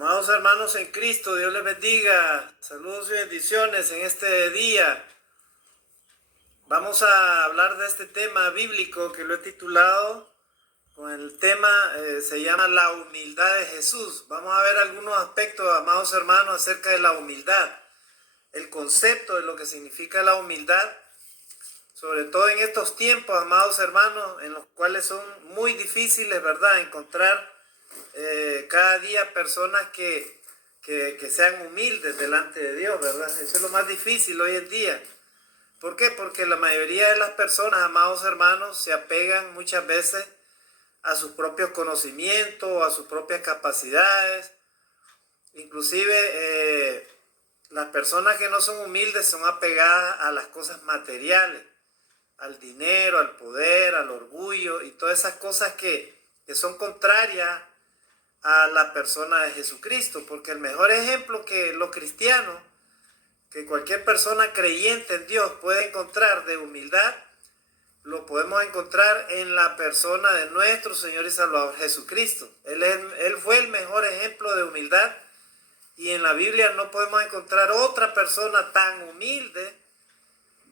Amados hermanos en Cristo, Dios les bendiga. Saludos y bendiciones en este día. Vamos a hablar de este tema bíblico que lo he titulado con el tema, se llama la humildad de Jesús. Vamos a ver algunos aspectos, amados hermanos, acerca de la humildad. El concepto de lo que significa la humildad, sobre todo en estos tiempos, amados hermanos, en los cuales son muy difíciles, ¿verdad?, encontrar cada día personas que sean humildes delante de Dios, ¿verdad? Eso es lo más difícil hoy en día. ¿Por qué? Porque la mayoría de las personas, amados hermanos, se apegan muchas veces a sus propios conocimientos, a sus propias capacidades. Inclusive las personas que no son humildes son apegadas a las cosas materiales, al dinero, al poder, al orgullo y todas esas cosas que son contrarias a la persona de Jesucristo, porque el mejor ejemplo que los cristianos, que cualquier persona creyente en Dios puede encontrar de humildad, lo podemos encontrar en la persona de nuestro Señor y Salvador Jesucristo. Él fue el mejor ejemplo de humildad, y en la Biblia no podemos encontrar otra persona tan humilde,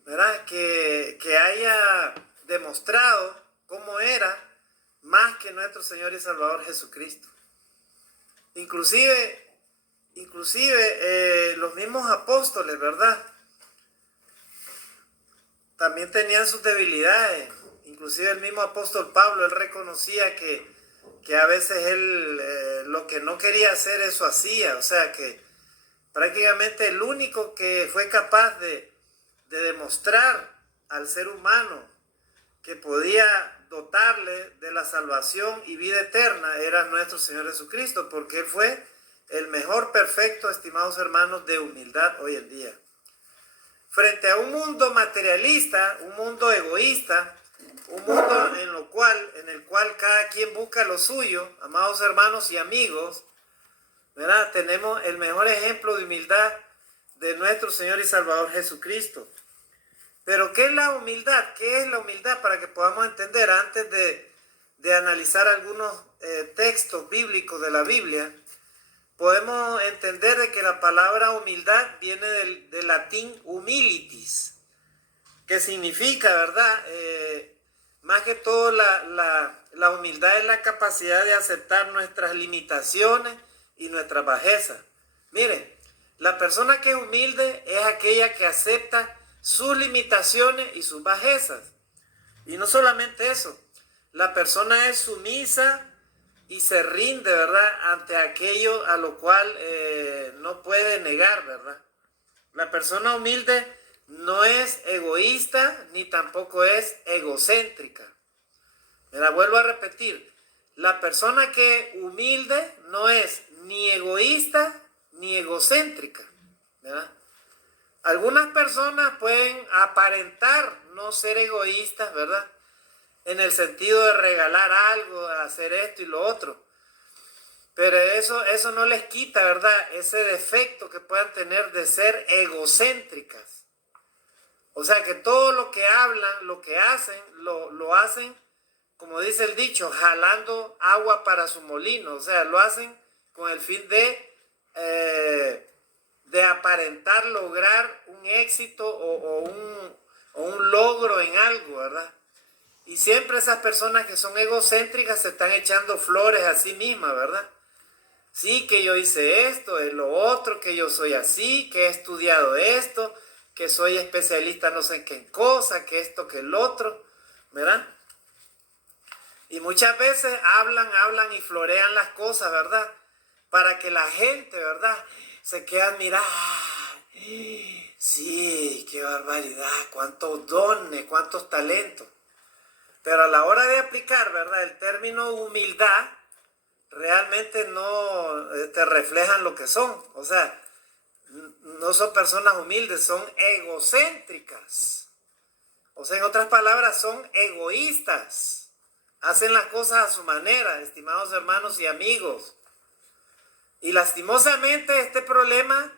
¿verdad?, que haya demostrado cómo era, más que nuestro Señor y Salvador Jesucristo. Inclusive los mismos apóstoles, ¿verdad?, también tenían sus debilidades. Inclusive el mismo apóstol Pablo, él reconocía que a veces él lo que no quería hacer, eso hacía. O sea que prácticamente el único que fue capaz de demostrar al ser humano que podía dotarle de la salvación y vida eterna era nuestro Señor Jesucristo, porque Él fue el mejor perfecto, estimados hermanos, de humildad hoy en día. Frente a un mundo materialista, un mundo egoísta, un mundo en el cual cada quien busca lo suyo, amados hermanos y amigos, ¿verdad?, tenemos el mejor ejemplo de humildad de nuestro Señor y Salvador Jesucristo. Pero ¿qué es la humildad? ¿Qué es la humildad? Para que podamos entender, antes de analizar algunos textos bíblicos de la Biblia, podemos entender de que la palabra humildad viene del latín humilitis, que significa, ¿verdad?, más que todo la humildad es la capacidad de aceptar nuestras limitaciones y nuestras bajezas. Miren, la persona que es humilde es aquella que acepta sus limitaciones y sus bajezas. Y no solamente eso, la persona es sumisa y se rinde, ¿verdad?, ante aquello a lo cual no puede negar, ¿verdad? La persona humilde no es egoísta ni tampoco es egocéntrica. Me la vuelvo a repetir, la persona que es humilde no es ni egoísta ni egocéntrica, ¿verdad? Algunas personas pueden aparentar no ser egoístas, ¿verdad?, en el sentido de regalar algo, de hacer esto y lo otro. Pero eso no les quita, ¿verdad?, ese defecto que puedan tener de ser egocéntricas. O sea que todo lo que hablan, lo que hacen, lo hacen, como dice el dicho, jalando agua para su molino. O sea, lo hacen con el fin de aparentar lograr un éxito o un logro en algo, ¿verdad? Y siempre esas personas que son egocéntricas se están echando flores a sí mismas, ¿verdad? Sí, que yo hice esto, es lo otro, que yo soy así, que he estudiado esto, que soy especialista no sé en qué cosa, que esto, que el otro, ¿verdad? Y muchas veces hablan y florean las cosas, ¿verdad?, para que la gente, ¿verdad?, se quede admirada. Sí, qué barbaridad, cuántos dones, cuántos talentos. Pero a la hora de aplicar, ¿verdad?, el término humildad, realmente no te reflejan lo que son. O sea, no son personas humildes, son egocéntricas. O sea, en otras palabras, son egoístas. Hacen las cosas a su manera, estimados hermanos y amigos. Y lastimosamente este problema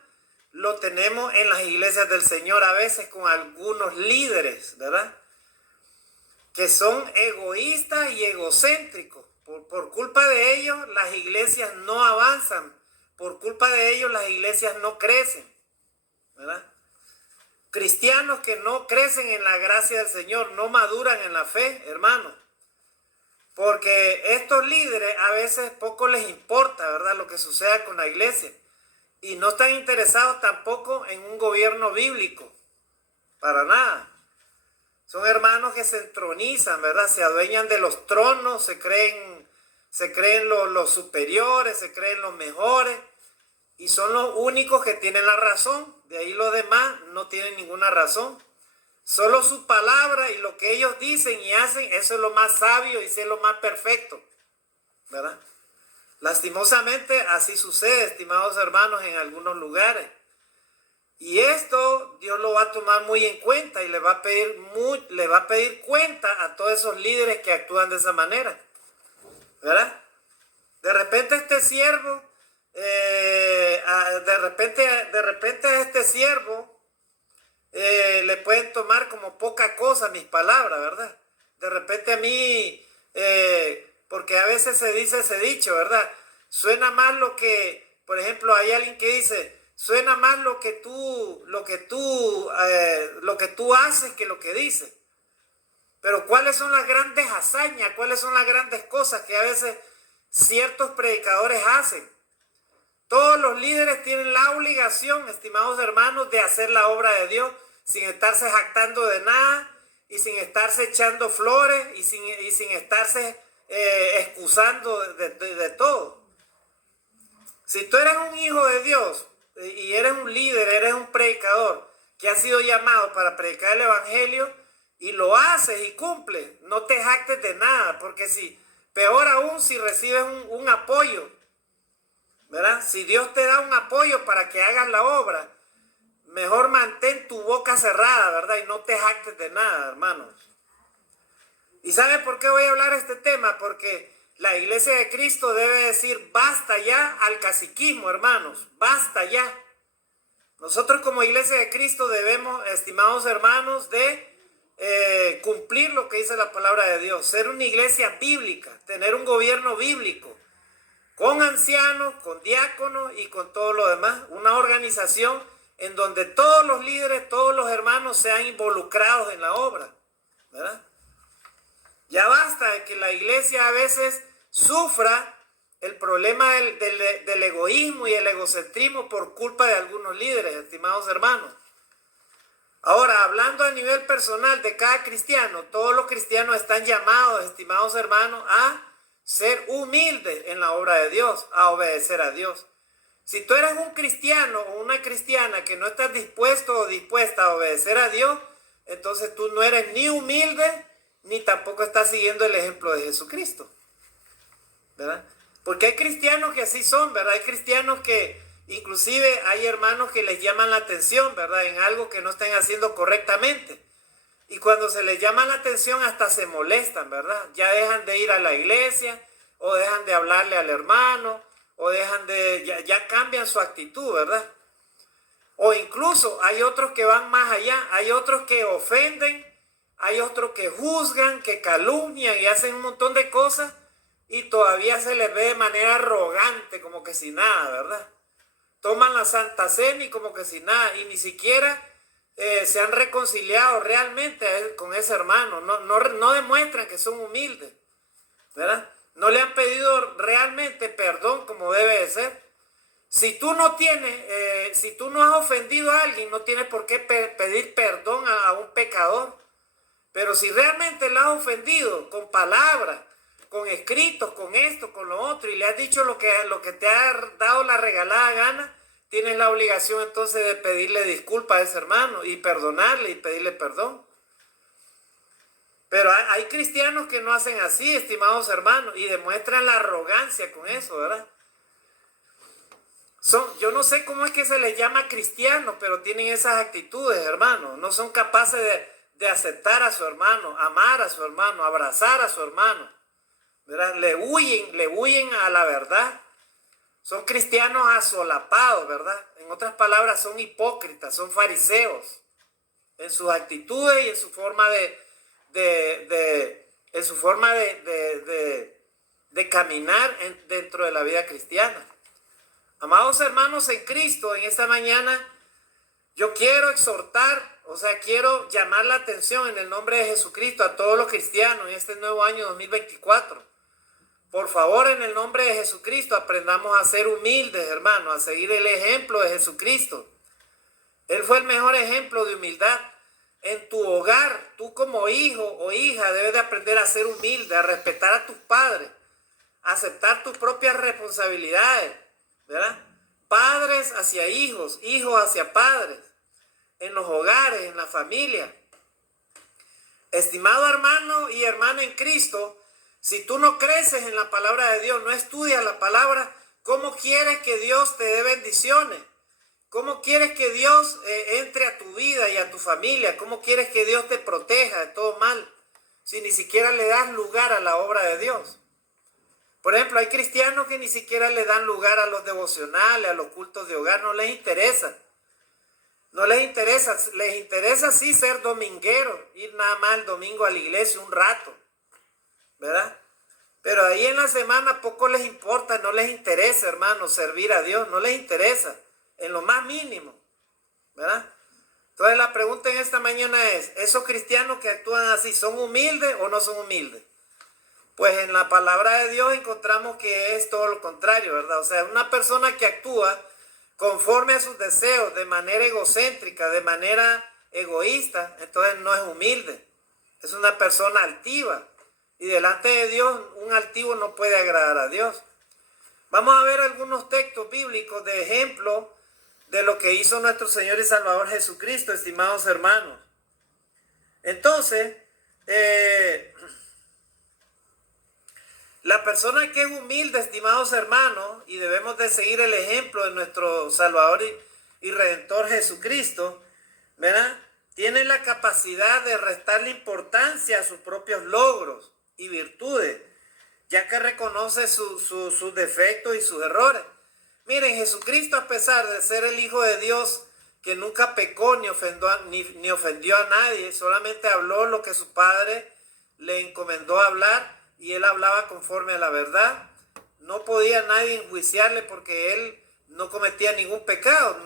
lo tenemos en las iglesias del Señor a veces con algunos líderes, ¿verdad?, que son egoístas y egocéntricos. Por culpa de ellos, las iglesias no avanzan, por culpa de ellos las iglesias no crecen, ¿verdad? Cristianos que no crecen en la gracia del Señor, no maduran en la fe, hermanos. Porque estos líderes a veces poco les importa, ¿verdad?, lo que suceda con la iglesia. Y no están interesados tampoco en un gobierno bíblico, para nada. Son hermanos que se entronizan, ¿verdad? Se adueñan de los tronos, se creen los superiores, se creen los mejores. Y son los únicos que tienen la razón. De ahí los demás no tienen ninguna razón. Solo su palabra y lo que ellos dicen y hacen, eso es lo más sabio y eso es lo más perfecto, ¿verdad? Lastimosamente así sucede, estimados hermanos, en algunos lugares. Y esto Dios lo va a tomar muy en cuenta y le va a pedir cuenta a todos esos líderes que actúan de esa manera, ¿verdad? De repente este siervo, de repente a este siervo le pueden tomar como poca cosa mis palabras, ¿verdad? De repente a mí, porque a veces se dice ese dicho, ¿verdad? Suena más lo que, por ejemplo, hay alguien que dice, suena más lo que tú haces que lo que dices. Pero ¿cuáles son las grandes hazañas? ¿Cuáles son las grandes cosas que a veces ciertos predicadores hacen? Todos los líderes tienen la obligación, estimados hermanos, de hacer la obra de Dios sin estarse jactando de nada y sin estarse echando flores y sin estarse excusando de todo. Si tú eres un hijo de Dios y eres un líder, eres un predicador que ha sido llamado para predicar el evangelio y lo haces y cumples, no te jactes de nada, porque peor aún si recibes un apoyo, ¿verdad? Si Dios te da un apoyo para que hagas la obra, mejor mantén tu boca cerrada, ¿verdad? Y no te jactes de nada, hermanos. ¿Y sabe por qué voy a hablar de este tema? Porque la iglesia de Cristo debe decir basta ya al caciquismo, hermanos, basta ya. Nosotros como iglesia de Cristo debemos, estimados hermanos, de cumplir lo que dice la palabra de Dios, ser una iglesia bíblica, tener un gobierno bíblico, con ancianos, con diáconos y con todo lo demás, una organización en donde todos los líderes, todos los hermanos sean involucrados en la obra, ¿verdad? Ya basta de que la iglesia a veces sufra el problema del egoísmo y el egocentrismo por culpa de algunos líderes, estimados hermanos. Ahora, hablando a nivel personal de cada cristiano, todos los cristianos están llamados, estimados hermanos, a ser humildes en la obra de Dios, a obedecer a Dios. Si tú eres un cristiano o una cristiana que no estás dispuesto o dispuesta a obedecer a Dios, entonces tú no eres ni humilde, ni tampoco estás siguiendo el ejemplo de Jesucristo, ¿verdad? Porque hay cristianos que así son, ¿verdad? Hay cristianos que inclusive hay hermanos que les llaman la atención, ¿verdad? En algo que no estén haciendo correctamente. Y cuando se les llama la atención hasta se molestan, ¿verdad? Ya dejan de ir a la iglesia o dejan de hablarle al hermano o ya cambian su actitud, ¿verdad? O incluso hay otros que van más allá, hay otros que ofenden, hay otros que juzgan, que calumnian y hacen un montón de cosas y todavía se les ve de manera arrogante, como que sin nada, ¿verdad? Toman la Santa Cena y como que sin nada, y ni siquiera se han reconciliado realmente con ese hermano, no demuestran que son humildes, ¿verdad? No le han pedido realmente perdón como debe de ser. Si tú no has ofendido a alguien, no tienes por qué pedir perdón a un pecador. Pero si realmente lo has ofendido con palabras, con escritos, con esto, con lo otro, y le has dicho lo que te ha dado la regalada gana, tienes la obligación entonces de pedirle disculpas a ese hermano y perdonarle y pedirle perdón. Pero hay cristianos que no hacen así, estimados hermanos, y demuestran la arrogancia con eso, ¿verdad? Yo no sé cómo es que se les llama cristianos, pero tienen esas actitudes, hermanos. No son capaces de aceptar a su hermano, amar a su hermano, abrazar a su hermano, ¿verdad? Le huyen a la verdad. Son cristianos asolapados, ¿verdad? En otras palabras, son hipócritas, son fariseos en sus actitudes y en su forma de caminar dentro de la vida cristiana. Amados hermanos en Cristo, en esta mañana yo quiero exhortar, o sea, quiero llamar la atención en el nombre de Jesucristo a todos los cristianos en este nuevo año 2024. Por favor, en el nombre de Jesucristo, aprendamos a ser humildes, hermanos, a seguir el ejemplo de Jesucristo. Él fue el mejor ejemplo de humildad. En tu hogar, tú como hijo o hija debes de aprender a ser humilde, a respetar a tus padres, a aceptar tus propias responsabilidades, ¿verdad? Padres hacia hijos, hijos hacia padres, en los hogares, en la familia. Estimado hermano y hermana en Cristo, si tú no creces en la palabra de Dios, no estudias la palabra, ¿cómo quieres que Dios te dé bendiciones? ¿Cómo quieres que Dios entre a tu vida y a tu familia? ¿Cómo quieres que Dios te proteja de todo mal? Si ni siquiera le das lugar a la obra de Dios. Por ejemplo, hay cristianos que ni siquiera le dan lugar a los devocionales, a los cultos de hogar, no les interesa. No les interesa sí ser domingueros, ir nada más el domingo a la iglesia un rato, ¿verdad? Pero ahí en la semana poco les importa, no les interesa, hermanos, servir a Dios, no les interesa, en lo más mínimo, ¿verdad? Entonces la pregunta en esta mañana es, ¿esos cristianos que actúan así son humildes o no son humildes? Pues en la palabra de Dios encontramos que es todo lo contrario, ¿verdad? O sea, una persona que actúa conforme a sus deseos, de manera egocéntrica, de manera egoísta, entonces no es humilde, es una persona altiva. Y delante de Dios, un altivo no puede agradar a Dios. Vamos a ver algunos textos bíblicos de ejemplo de lo que hizo nuestro Señor y Salvador Jesucristo, estimados hermanos. Entonces, la persona que es humilde, estimados hermanos, y debemos de seguir el ejemplo de nuestro Salvador y Redentor Jesucristo, ¿verdad? Tiene la capacidad de restarle importancia a sus propios logros y virtudes, ya que reconoce sus defectos y sus errores. Miren, Jesucristo, a pesar de ser el Hijo de Dios, que nunca pecó ni ofendió a nadie, solamente habló lo que su Padre le encomendó hablar, y él hablaba conforme a la verdad. No podía nadie enjuiciarle porque él no cometía ningún pecado,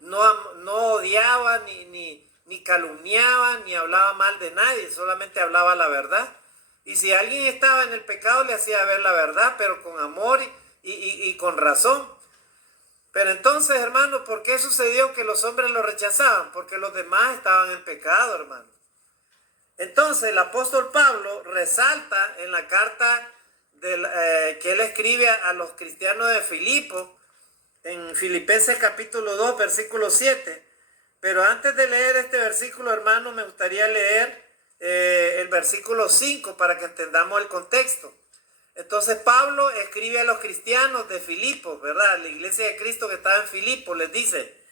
no odiaba, ni calumniaba, ni hablaba mal de nadie, solamente hablaba la verdad. Y si alguien estaba en el pecado, le hacía ver la verdad, pero con amor y con razón. Pero entonces, hermano, ¿por qué sucedió que los hombres lo rechazaban? Porque los demás estaban en pecado, hermano. Entonces, el apóstol Pablo resalta en la carta que él escribe a los cristianos de Filipo, en Filipenses capítulo 2, versículo 7. Pero antes de leer este versículo, hermano, me gustaría leer el versículo 5 para que entendamos el contexto. Entonces Pablo escribe a los cristianos de Filipo, ¿verdad? La iglesia de Cristo que estaba en Filipo, les dice: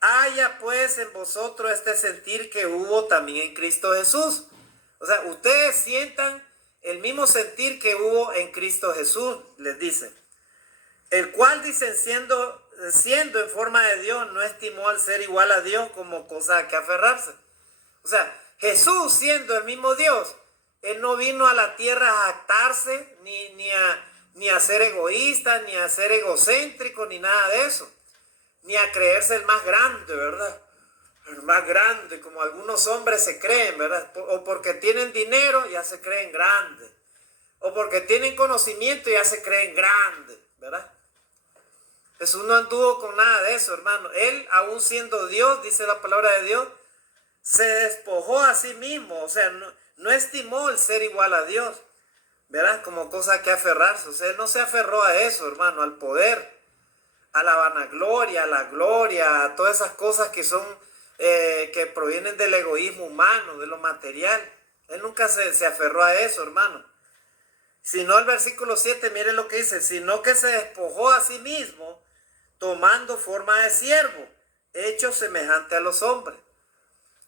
haya pues en vosotros este sentir que hubo también en Cristo Jesús. O sea, ustedes sientan el mismo sentir que hubo en Cristo Jesús, les dice. El cual, dicen, siendo en forma de Dios, no estimó al ser igual a Dios como cosa a que aferrarse. O sea, Jesús, siendo el mismo Dios, él no vino a la tierra a jactarse, ni a ser egoísta, ni a ser egocéntrico, ni nada de eso. Ni a creerse el más grande, ¿verdad? El más grande, como algunos hombres se creen, ¿verdad? O porque tienen dinero, ya se creen grandes. O porque tienen conocimiento, ya se creen grandes, ¿verdad? Jesús no anduvo con nada de eso, hermano. Él, aún siendo Dios, dice la palabra de Dios, se despojó a sí mismo. O sea, no estimó el ser igual a Dios, ¿verdad? Como cosa que aferrarse. O sea, él no se aferró a eso, hermano, al poder, a la vanagloria, a la gloria, a todas esas cosas que son, que provienen del egoísmo humano, de lo material. Él nunca se aferró a eso, hermano. Sino el versículo 7, miren lo que dice: sino que se despojó a sí mismo, tomando forma de siervo, hecho semejante a los hombres.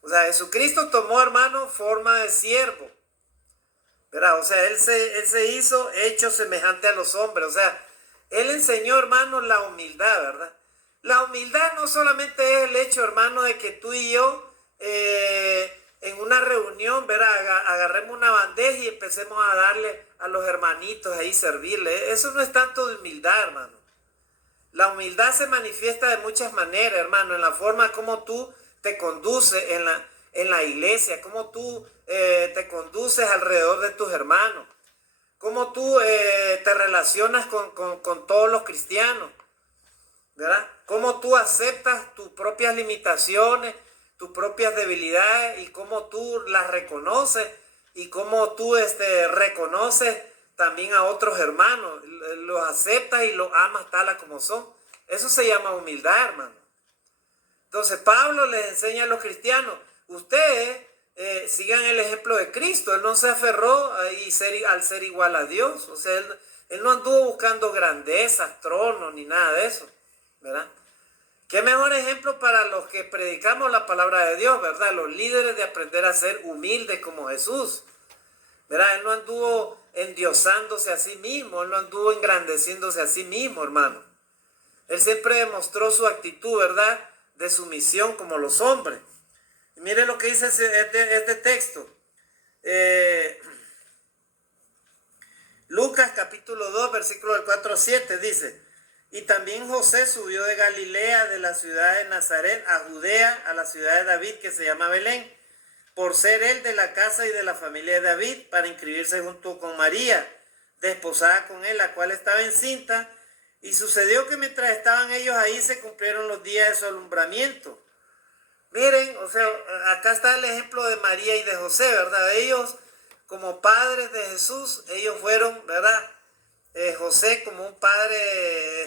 O sea, Jesucristo tomó, hermano, forma de siervo, ¿verdad? O sea, él se hizo hecho semejante a los hombres. O sea, él enseñó, hermano, la humildad, ¿verdad? La humildad no solamente es el hecho, hermano, de que tú y yo en una reunión, ¿verdad?, agarremos una bandeja y empecemos a darle a los hermanitos ahí, servirle. Eso no es tanto de humildad, hermano. La humildad se manifiesta de muchas maneras, hermano, en la forma como tú te conduces en la iglesia, cómo tú te conduces alrededor de tus hermanos, cómo tú te relacionas con todos los cristianos, ¿verdad? Cómo tú aceptas tus propias limitaciones, tus propias debilidades y cómo tú las reconoces y cómo tú reconoces también a otros hermanos, los aceptas y los amas tal como son. Eso se llama humildad, hermano. Entonces Pablo les enseña a los cristianos, ustedes sigan el ejemplo de Cristo. Él no se aferró al ser igual a Dios. O sea, él no anduvo buscando grandezas, tronos, ni nada de eso, ¿verdad? Qué mejor ejemplo para los que predicamos la palabra de Dios, ¿verdad? Los líderes, de aprender a ser humildes como Jesús, ¿verdad? Él no anduvo endiosándose a sí mismo, él no anduvo engrandeciéndose a sí mismo, hermano. Él siempre demostró su actitud, ¿verdad?, de sumisión como los hombres. Y mire lo que dice este texto. Lucas capítulo 2, versículo del 4 a 7 dice: y también José subió de Galilea, de la ciudad de Nazaret, a Judea, a la ciudad de David, que se llama Belén, por ser él de la casa y de la familia de David, para inscribirse junto con María, desposada con él, la cual estaba encinta. Y sucedió que mientras estaban ellos ahí, se cumplieron los días de su alumbramiento. Miren, o sea, acá está el ejemplo de María y de José, ¿verdad? Ellos, como padres de Jesús, ellos fueron, ¿verdad? José como un padre,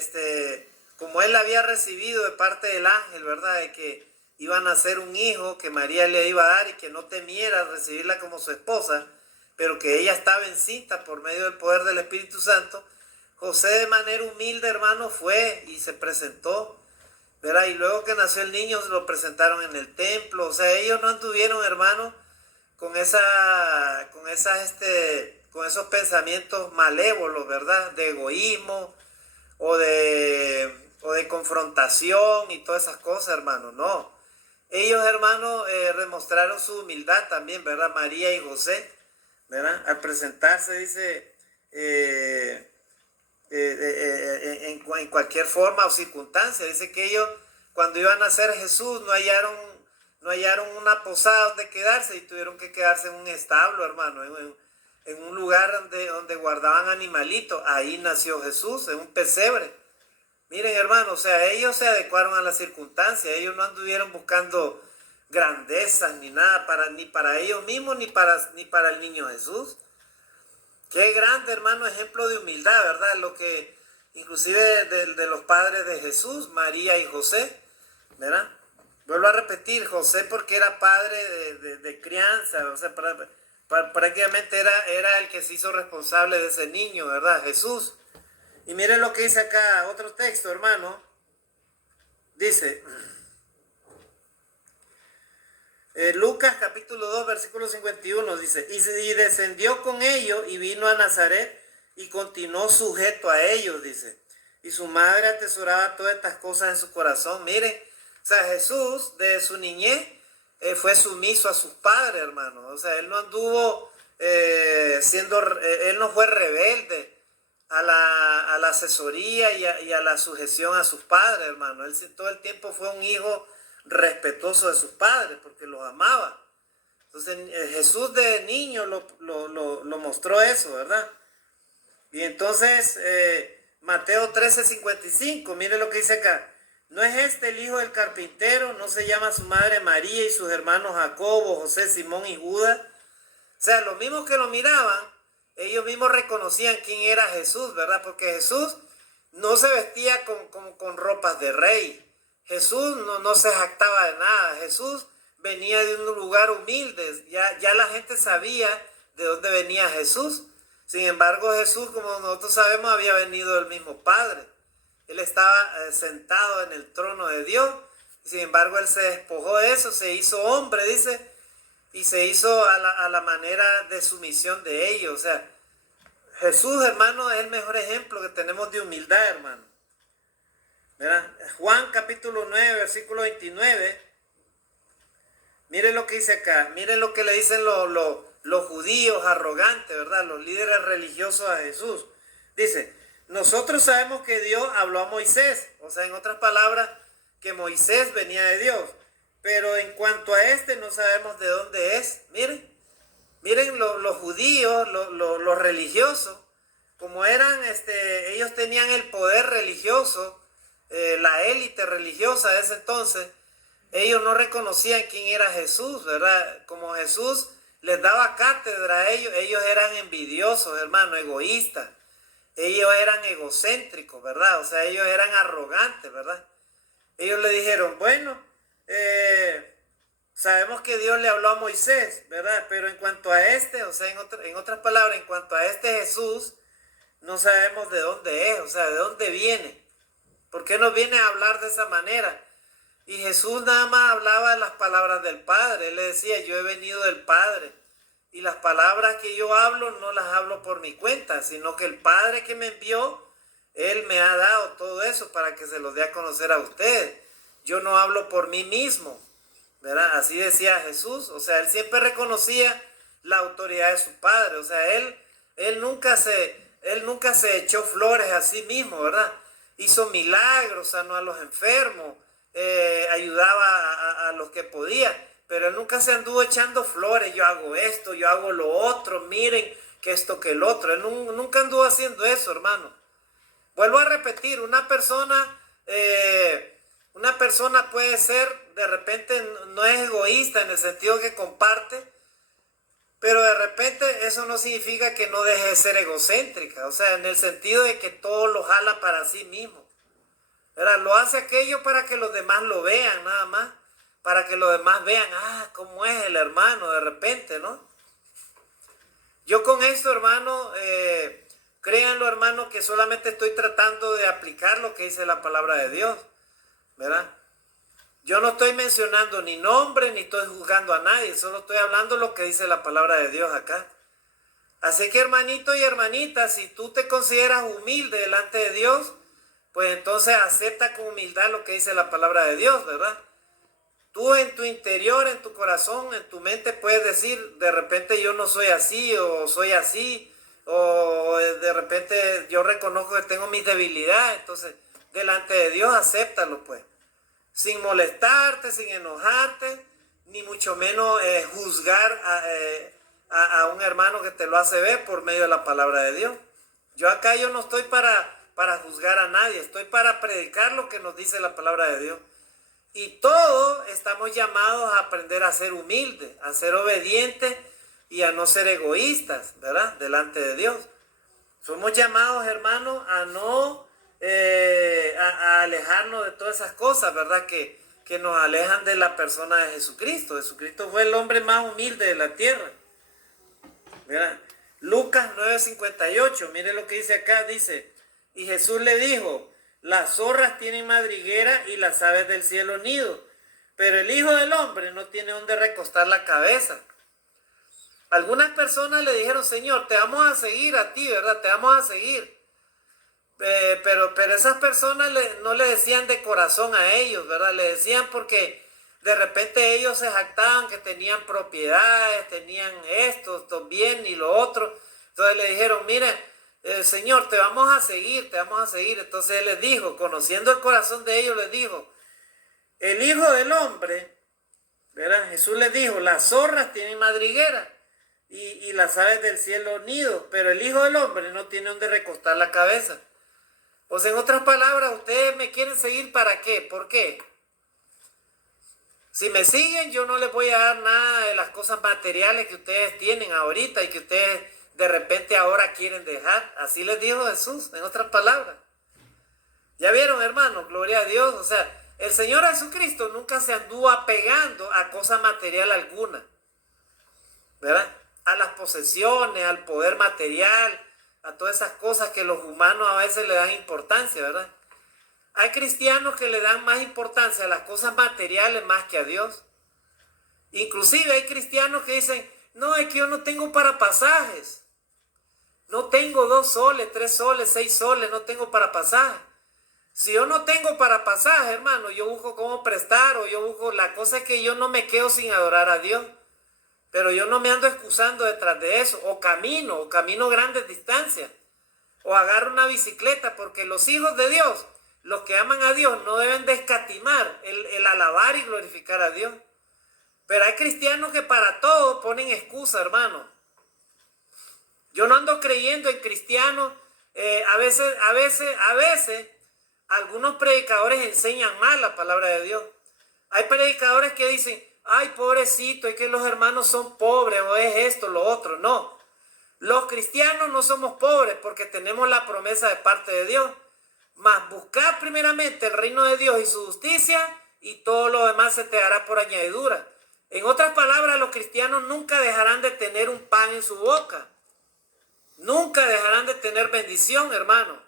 como él había recibido de parte del ángel, ¿verdad? De que iban a ser un hijo que María le iba a dar y que no temiera recibirla como su esposa, pero que ella estaba encinta por medio del poder del Espíritu Santo. José, de manera humilde, hermano, fue y se presentó, ¿verdad? Y luego que nació el niño, se lo presentaron en el templo. O sea, ellos no anduvieron, hermano, con esos pensamientos malévolos, ¿verdad? De egoísmo o de confrontación y todas esas cosas, hermano. No. Ellos, hermano, demostraron su humildad también, ¿verdad? María y José, ¿verdad? Al presentarse, dice, en cualquier forma o circunstancia. Dice que ellos, cuando iban a nacer Jesús, no hallaron una posada donde quedarse y tuvieron que quedarse en un establo, hermano, en un lugar donde guardaban animalitos. Ahí nació Jesús, en un pesebre. Miren, hermano, o sea, ellos se adecuaron a las circunstancias. Ellos no anduvieron buscando grandezas ni nada, ni para ellos mismos, ni para el niño Jesús. Qué grande, hermano, ejemplo de humildad, ¿verdad? Lo que, inclusive de los padres de Jesús, María y José, ¿verdad? Vuelvo a repetir, José porque era padre de crianza, o sea, prácticamente era el que se hizo responsable de ese niño, ¿verdad? Jesús. Y miren lo que dice acá, otro texto, hermano. Dice, Lucas capítulo 2, versículo 51, dice, y descendió con ellos y vino a Nazaret y continuó sujeto a ellos, dice. Y su madre atesoraba todas estas cosas en su corazón. Miren, o sea, Jesús de su niñez fue sumiso a sus padres, hermano. O sea, él no anduvo él no fue rebelde a la asesoría y a la sujeción a sus padres, hermano. Él todo el tiempo fue un hijo respetuoso de sus padres porque los amaba. Entonces Jesús de niño lo mostró eso, ¿verdad? Y entonces Mateo 13:55, mire lo que dice acá. ¿No es este el hijo del carpintero? ¿No se llama su madre María y sus hermanos Jacobo, José, Simón y Judas? O sea, los mismos que lo miraban, ellos mismos reconocían quién era Jesús, ¿verdad? Porque Jesús no se vestía con ropas de rey. Jesús no se jactaba de nada. Jesús venía de un lugar humilde. Ya la gente sabía de dónde venía Jesús. Sin embargo, Jesús, como nosotros sabemos, había venido del mismo Padre. Él estaba sentado en el trono de Dios. Sin embargo, él se despojó de eso, se hizo hombre, dice, y se hizo a la manera de sumisión de ellos. O sea, Jesús, hermano, es el mejor ejemplo que tenemos de humildad, hermano. ¿Verdad? Juan capítulo 9, versículo 29. Miren lo que dice acá. Miren lo que le dicen los judíos arrogantes, ¿verdad? Los líderes religiosos a Jesús. Dice, nosotros sabemos que Dios habló a Moisés. o sea, en otras palabras, que Moisés venía de Dios. Pero en cuanto a este no sabemos de dónde es. Miren los judíos, los religiosos, como eran, ellos tenían el poder religioso, la élite religiosa de ese entonces. Ellos no reconocían quién era Jesús, ¿verdad? Como Jesús les daba cátedra a ellos eran envidiosos, hermano, egoístas. Ellos eran egocéntricos, ¿verdad? O sea, ellos eran arrogantes, ¿verdad? Ellos le dijeron, bueno, sabemos que Dios le habló a Moisés, ¿verdad? Pero en cuanto a este, o sea, en otras palabras, en cuanto a este Jesús, no sabemos de dónde es, o sea, de dónde viene. ¿Por qué nos viene a hablar de esa manera? Y Jesús nada más hablaba las palabras del Padre. Él le decía, yo he venido del Padre. Y las palabras que yo hablo no las hablo por mi cuenta, sino que el Padre que me envió, Él me ha dado todo eso para que se los dé a conocer a ustedes. Yo no hablo por mí mismo, ¿verdad? Así decía Jesús. O sea, Él siempre reconocía la autoridad de su Padre. O sea, Él nunca se echó flores a sí mismo, ¿verdad? Hizo milagros, sanó a los enfermos, ayudaba a los que podía. Pero él nunca se anduvo echando flores, yo hago esto, yo hago lo otro, miren que esto, que el otro. Él nunca anduvo haciendo eso, hermano. Vuelvo a repetir, una persona puede ser, de repente no es egoísta en el sentido que comparte, pero de repente eso no significa que no deje de ser egocéntrica, o sea, en el sentido de que todo lo jala para sí mismo. ¿Verdad? Lo hace aquello para que los demás lo vean, nada más. Para que los demás vean, cómo es el hermano de repente, ¿no? Yo con esto, hermano, créanlo, hermano, que solamente estoy tratando de aplicar lo que dice la palabra de Dios, ¿verdad? Yo no estoy mencionando ni nombre, ni estoy juzgando a nadie, solo estoy hablando lo que dice la palabra de Dios acá. Así que, hermanito y hermanita, si tú te consideras humilde delante de Dios, pues entonces acepta con humildad lo que dice la palabra de Dios, ¿verdad? Tú en tu interior, en tu corazón, en tu mente puedes decir, de repente yo no soy así, o soy así, o de repente yo reconozco que tengo mis debilidades. Entonces, delante de Dios, acéptalo, pues. Sin molestarte, sin enojarte, ni mucho menos juzgar a un hermano que te lo hace ver por medio de la palabra de Dios. Yo no estoy para juzgar a nadie, estoy para predicar lo que nos dice la palabra de Dios. Y todos estamos llamados a aprender a ser humildes, a ser obedientes y a no ser egoístas, ¿verdad? Delante de Dios. Somos llamados, hermanos, a no a alejarnos de todas esas cosas, ¿verdad? Que nos alejan de la persona de Jesucristo. Jesucristo fue el hombre más humilde de la tierra, ¿verdad? Lucas 9:58, mire lo que dice acá, dice, y Jesús le dijo, las zorras tienen madriguera y las aves del cielo nido, pero el Hijo del Hombre no tiene donde recostar la cabeza. Algunas personas le dijeron, Señor, te vamos a seguir a ti, ¿verdad? Te vamos a seguir. Pero esas personas no le decían de corazón a ellos, ¿verdad? Le decían porque de repente ellos se jactaban que tenían propiedades, tenían esto bien y lo otro. Entonces le dijeron, mire, Señor, te vamos a seguir, te vamos a seguir. Entonces Él les dijo, conociendo el corazón de ellos, les dijo, el Hijo del Hombre, ¿verdad? Jesús les dijo, las zorras tienen madriguera y las aves del cielo nido, pero el Hijo del Hombre no tiene donde recostar la cabeza. O sea, en otras palabras, ustedes me quieren seguir ¿para qué? ¿Por qué? Si me siguen, yo no les voy a dar nada de las cosas materiales que ustedes tienen ahorita y que ustedes de repente ahora quieren dejar. Así les dijo Jesús, en otras palabras. ¿Ya vieron, hermanos? Gloria a Dios. O sea, el Señor Jesucristo nunca se anduvo apegando a cosa material alguna, ¿verdad? A las posesiones, al poder material, a todas esas cosas que los humanos a veces le dan importancia, ¿verdad? Hay cristianos que le dan más importancia a las cosas materiales más que a Dios. Inclusive hay cristianos que dicen, no, es que yo no tengo para pasajes. No tengo 2 soles, 3 soles, 6 soles, no tengo para pasajes. Si yo no tengo para pasajes, hermano, yo busco cómo prestar o yo busco, la cosa es que yo no me quedo sin adorar a Dios. Pero yo no me ando excusando detrás de eso. O camino grandes distancias. O agarro una bicicleta, porque los hijos de Dios los que aman a Dios no deben de escatimar el alabar y glorificar a Dios. Pero hay cristianos que para todo ponen excusa, hermano. Yo no ando creyendo en cristianos. A veces, algunos predicadores enseñan mal la palabra de Dios. Hay predicadores que dicen, ay, pobrecito, es que los hermanos son pobres, o es esto, lo otro. No, los cristianos no somos pobres porque tenemos la promesa de parte de Dios. Mas buscar primeramente el reino de Dios y su justicia, y todo lo demás se te hará por añadidura. En otras palabras, los cristianos nunca dejarán de tener un pan en su boca. Nunca dejarán de tener bendición, hermano.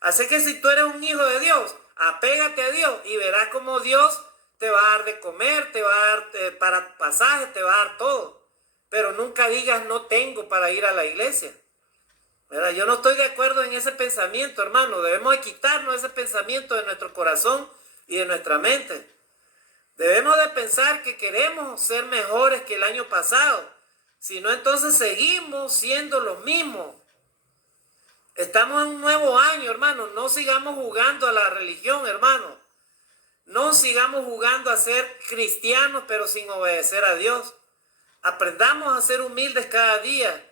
Así que si tú eres un hijo de Dios, apégate a Dios y verás cómo Dios te va a dar de comer, te va a dar para pasaje, te va a dar todo. Pero nunca digas no tengo para ir a la iglesia. ¿Verdad? Yo no estoy de acuerdo en ese pensamiento, hermano. Debemos de quitarnos ese pensamiento de nuestro corazón y de nuestra mente. Debemos de pensar que queremos ser mejores que el año pasado. Si no, entonces seguimos siendo los mismos. Estamos en un nuevo año, hermano. No sigamos jugando a la religión, hermano. No sigamos jugando a ser cristianos, pero sin obedecer a Dios. Aprendamos a ser humildes cada día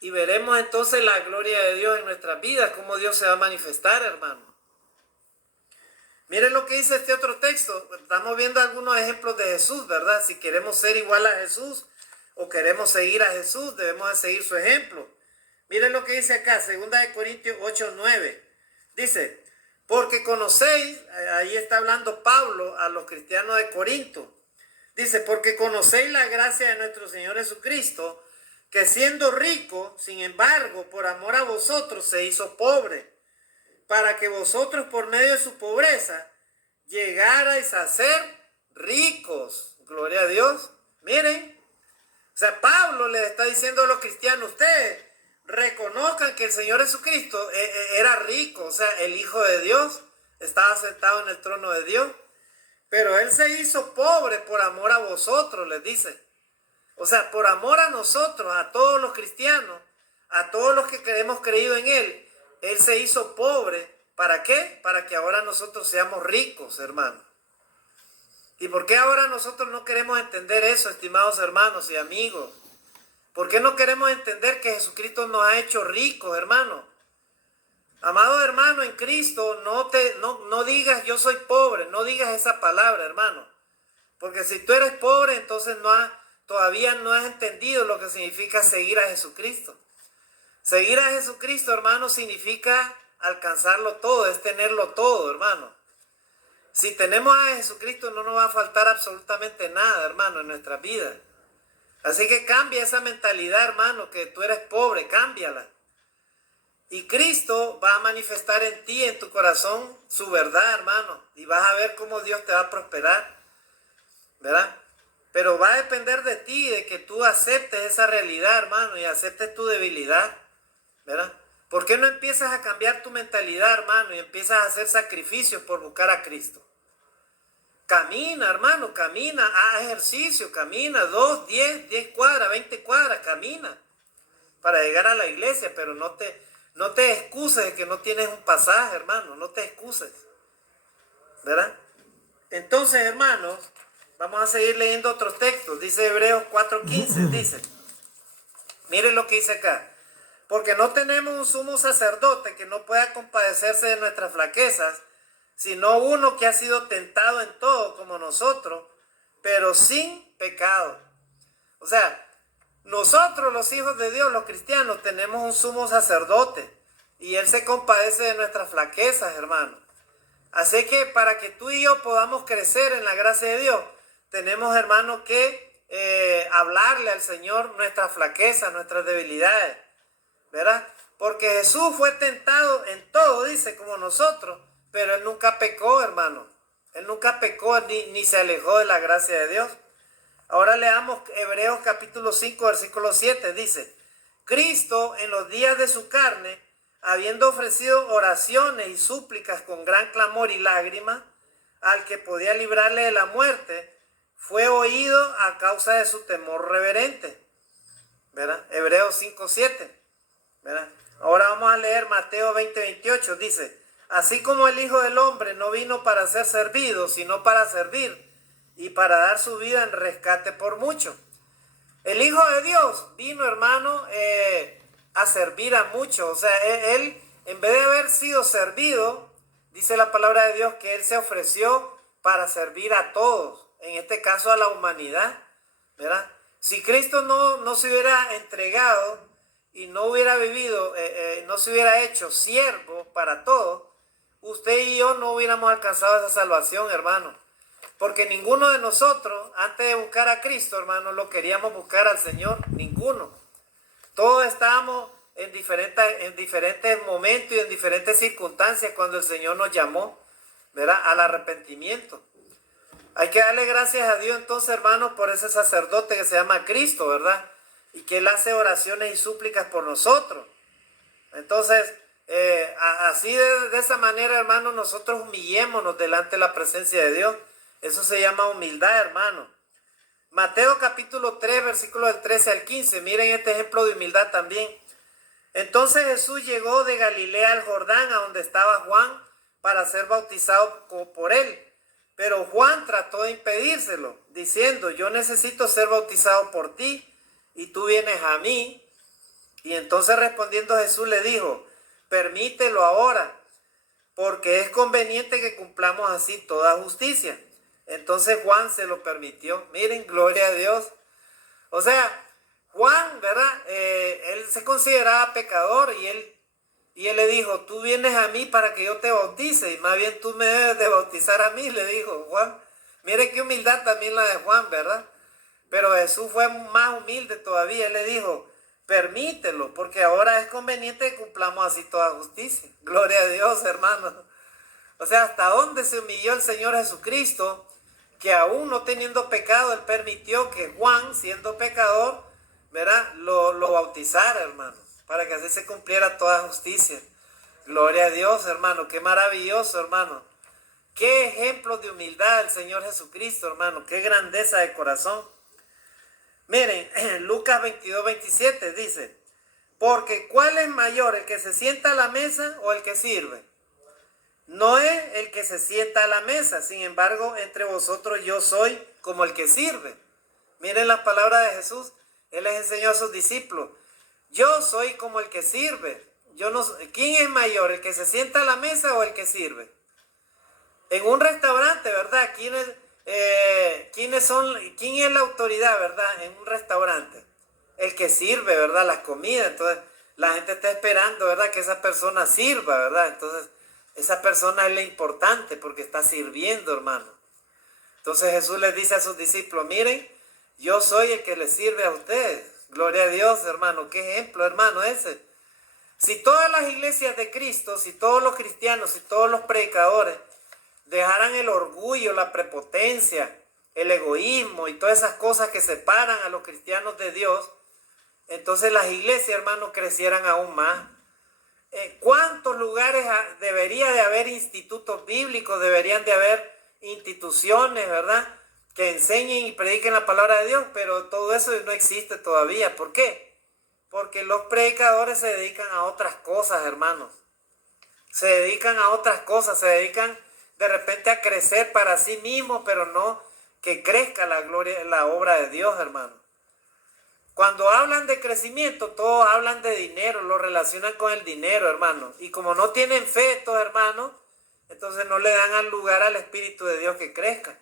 y veremos entonces la gloria de Dios en nuestras vidas, cómo Dios se va a manifestar, hermano. Miren lo que dice este otro texto. Estamos viendo algunos ejemplos de Jesús, ¿verdad? Si queremos ser igual a Jesús o queremos seguir a Jesús, debemos de seguir su ejemplo. Miren lo que dice acá, 2 Corintios 8:9. Dice, porque conocéis, ahí está hablando Pablo a los cristianos de Corinto. Dice, porque conocéis la gracia de nuestro Señor Jesucristo, que siendo rico, sin embargo, por amor a vosotros se hizo pobre, para que vosotros por medio de su pobreza llegarais a ser ricos. Gloria a Dios. Miren, o sea, Pablo le está diciendo a los cristianos, ustedes reconozcan que el Señor Jesucristo era rico, o sea, el Hijo de Dios, estaba sentado en el trono de Dios, pero Él se hizo pobre por amor a vosotros, les dice. O sea, por amor a nosotros, a todos los cristianos, a todos los que hemos creído en Él, Él se hizo pobre. ¿Para qué? Para que ahora nosotros seamos ricos, hermanos. ¿Y por qué ahora nosotros no queremos entender eso, estimados hermanos y amigos? ¿Por qué no queremos entender que Jesucristo nos ha hecho ricos, hermanos? Amado hermano en Cristo, no digas yo soy pobre, no digas esa palabra, hermano. Porque si tú eres pobre, entonces todavía no has entendido lo que significa seguir a Jesucristo. Seguir a Jesucristo, hermano, significa alcanzarlo todo, es tenerlo todo, hermano. Si tenemos a Jesucristo no nos va a faltar absolutamente nada, hermano, en nuestras vidas. Así que cambia esa mentalidad, hermano, que tú eres pobre, cámbiala. Y Cristo va a manifestar en ti, en tu corazón, su verdad, hermano. Y vas a ver cómo Dios te va a prosperar, ¿verdad? Pero va a depender de ti, de que tú aceptes esa realidad, hermano, y aceptes tu debilidad, ¿verdad? ¿Por qué no empiezas a cambiar tu mentalidad, hermano, y empiezas a hacer sacrificios por buscar a Cristo? Camina, hermano, camina, haz ejercicio, camina 2, 10 cuadras, 20 cuadras, camina para llegar a la iglesia, pero no te excuses de que no tienes un pasaje, hermano, no te excuses, ¿verdad? Entonces, hermanos, vamos a seguir leyendo otros textos. Dice Hebreos 4:15, dice, miren lo que dice acá, porque no tenemos un sumo sacerdote que no pueda compadecerse de nuestras flaquezas, sino uno que ha sido tentado en todo como nosotros, pero sin pecado. O sea, nosotros los hijos de Dios, los cristianos, tenemos un sumo sacerdote y Él se compadece de nuestras flaquezas, hermano. Así que para que tú y yo podamos crecer en la gracia de Dios, tenemos, hermano, que hablarle al Señor nuestras flaquezas, nuestras debilidades, ¿verdad? Porque Jesús fue tentado en todo, dice, como nosotros, pero Él nunca pecó, hermano. Él nunca pecó ni se alejó de la gracia de Dios. Ahora leamos Hebreos capítulo 5, versículo 7. Dice, Cristo en los días de su carne, habiendo ofrecido oraciones y súplicas con gran clamor y lágrimas, al que podía librarle de la muerte, fue oído a causa de su temor reverente. ¿Verdad? Hebreos 5, 7. ¿Verdad? Ahora vamos a leer Mateo 20, 28. Dice, así como el Hijo del Hombre no vino para ser servido, sino para servir y para dar su vida en rescate por muchos. El Hijo de Dios vino, hermano, a servir a muchos. O sea, él, en vez de haber sido servido, dice la palabra de Dios que Él se ofreció para servir a todos, en este caso a la humanidad, ¿verdad? Si Cristo no se hubiera entregado y no hubiera vivido, no se hubiera hecho siervo para todos, usted y yo no hubiéramos alcanzado esa salvación, hermano. Porque ninguno de nosotros, antes de buscar a Cristo, hermano, lo queríamos buscar al Señor. Ninguno. Todos estábamos en diferentes momentos y en diferentes circunstancias cuando el Señor nos llamó, ¿verdad?, al arrepentimiento. Hay que darle gracias a Dios entonces, hermanos, por ese sacerdote que se llama Cristo, ¿verdad? Y que Él hace oraciones y súplicas por nosotros. Entonces, así de esa manera, hermanos, nosotros humillémonos delante de la presencia de Dios. Eso se llama humildad, hermano. Mateo capítulo 3, versículos del 13 al 15. Miren este ejemplo de humildad también. Entonces Jesús llegó de Galilea al Jordán, a donde estaba Juan, para ser bautizado por él. Pero Juan trató de impedírselo, diciendo: yo necesito ser bautizado por ti, y tú vienes a mí. Y entonces respondiendo Jesús le dijo: permítelo ahora, porque es conveniente que cumplamos así toda justicia. Entonces Juan se lo permitió. Miren, gloria a Dios. O sea, Juan, ¿verdad? Él se consideraba pecador y él le dijo: tú vienes a mí para que yo te bautice, y más bien tú me debes de bautizar a mí, le dijo Juan. Mire qué humildad también la de Juan, ¿verdad? Pero Jesús fue más humilde todavía. Él le dijo: permítelo, porque ahora es conveniente que cumplamos así toda justicia. Gloria a Dios, hermano. O sea, hasta dónde se humilló el Señor Jesucristo, que aún no teniendo pecado, Él permitió que Juan, siendo pecador, ¿verdad?, lo bautizara, hermano, para que así se cumpliera toda justicia. Gloria a Dios, hermano. Qué maravilloso, hermano. Qué ejemplo de humildad el Señor Jesucristo, hermano. Qué grandeza de corazón. Miren, Lucas 22, 27 dice: porque ¿cuál es mayor, el que se sienta a la mesa o el que sirve? No es el que se sienta a la mesa, sin embargo, entre vosotros yo soy como el que sirve. Miren la palabra de Jesús. Él les enseñó a sus discípulos: yo soy como el que sirve. ¿Quién es mayor, el que se sienta a la mesa o el que sirve? En un restaurante, ¿verdad? ¿Quién es la autoridad, verdad, en un restaurante? El que sirve, ¿verdad?, las comidas. Entonces, la gente está esperando, ¿verdad?, que esa persona sirva, ¿verdad? Entonces, esa persona es la importante porque está sirviendo, hermano. Entonces Jesús les dice a sus discípulos: miren, yo soy el que les sirve a ustedes. Gloria a Dios, hermano. Qué ejemplo, hermano, ese. Si todas las iglesias de Cristo, si todos los cristianos, si todos los predicadores dejaran el orgullo, la prepotencia, el egoísmo y todas esas cosas que separan a los cristianos de Dios, entonces las iglesias, hermanos, crecieran aún más. ¿Cuántos lugares debería de haber institutos bíblicos? Deberían de haber instituciones, ¿verdad?, que enseñen y prediquen la palabra de Dios, pero todo eso no existe todavía. ¿Por qué? Porque los predicadores se dedican a otras cosas, hermanos. Se dedican a otras cosas, se dedican de repente a crecer para sí mismos, pero no que crezca la gloria, la obra de Dios, hermano. Cuando hablan de crecimiento, todos hablan de dinero, lo relacionan con el dinero, hermano. Y como no tienen fe estos hermanos, entonces no le dan al lugar al Espíritu de Dios que crezca.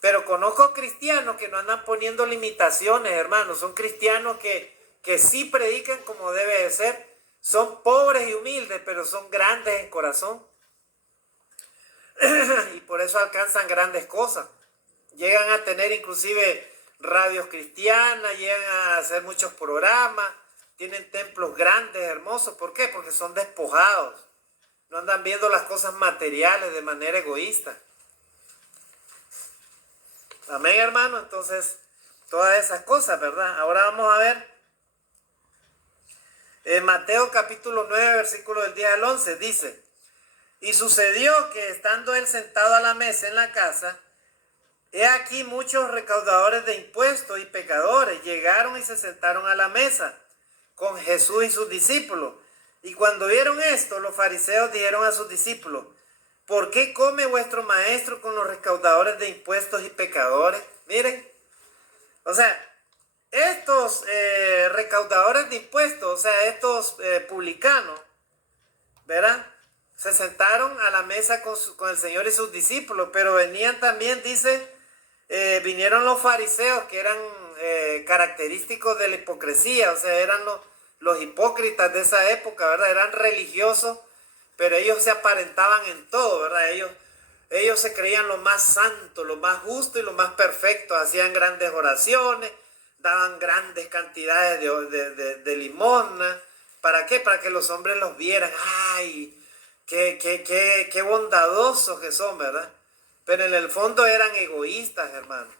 Pero conozco cristianos que no andan poniendo limitaciones, hermanos. Son cristianos que sí predican como debe de ser. Son pobres y humildes, pero son grandes en corazón. Y por eso alcanzan grandes cosas. Llegan a tener inclusive radios cristianas, llegan a hacer muchos programas, tienen templos grandes, hermosos. ¿Por qué? Porque son despojados. No andan viendo las cosas materiales de manera egoísta. Amén, hermano. Entonces, todas esas cosas, ¿verdad? Ahora vamos a ver en Mateo capítulo 9, versículo del 10 al 11, dice: y sucedió que estando él sentado a la mesa en la casa, he aquí muchos recaudadores de impuestos y pecadores llegaron y se sentaron a la mesa con Jesús y sus discípulos. Y cuando vieron esto, los fariseos dijeron a sus discípulos: ¿por qué come vuestro maestro con los recaudadores de impuestos y pecadores? Miren, o sea, estos recaudadores de impuestos, o sea, estos publicanos, ¿verdad? Se sentaron a la mesa con el Señor y sus discípulos, pero venían también, dice, vinieron los fariseos, que eran característicos de la hipocresía, o sea, eran los hipócritas de esa época, ¿verdad? Eran religiosos, pero ellos se aparentaban en todo, ¿verdad? Ellos se creían lo más santo, lo más justo y lo más perfecto, hacían grandes oraciones, daban grandes cantidades de limosna. ¿Para qué? Para que los hombres los vieran. ¡Ay! Qué bondadosos que son, ¿verdad? Pero en el fondo eran egoístas, hermano.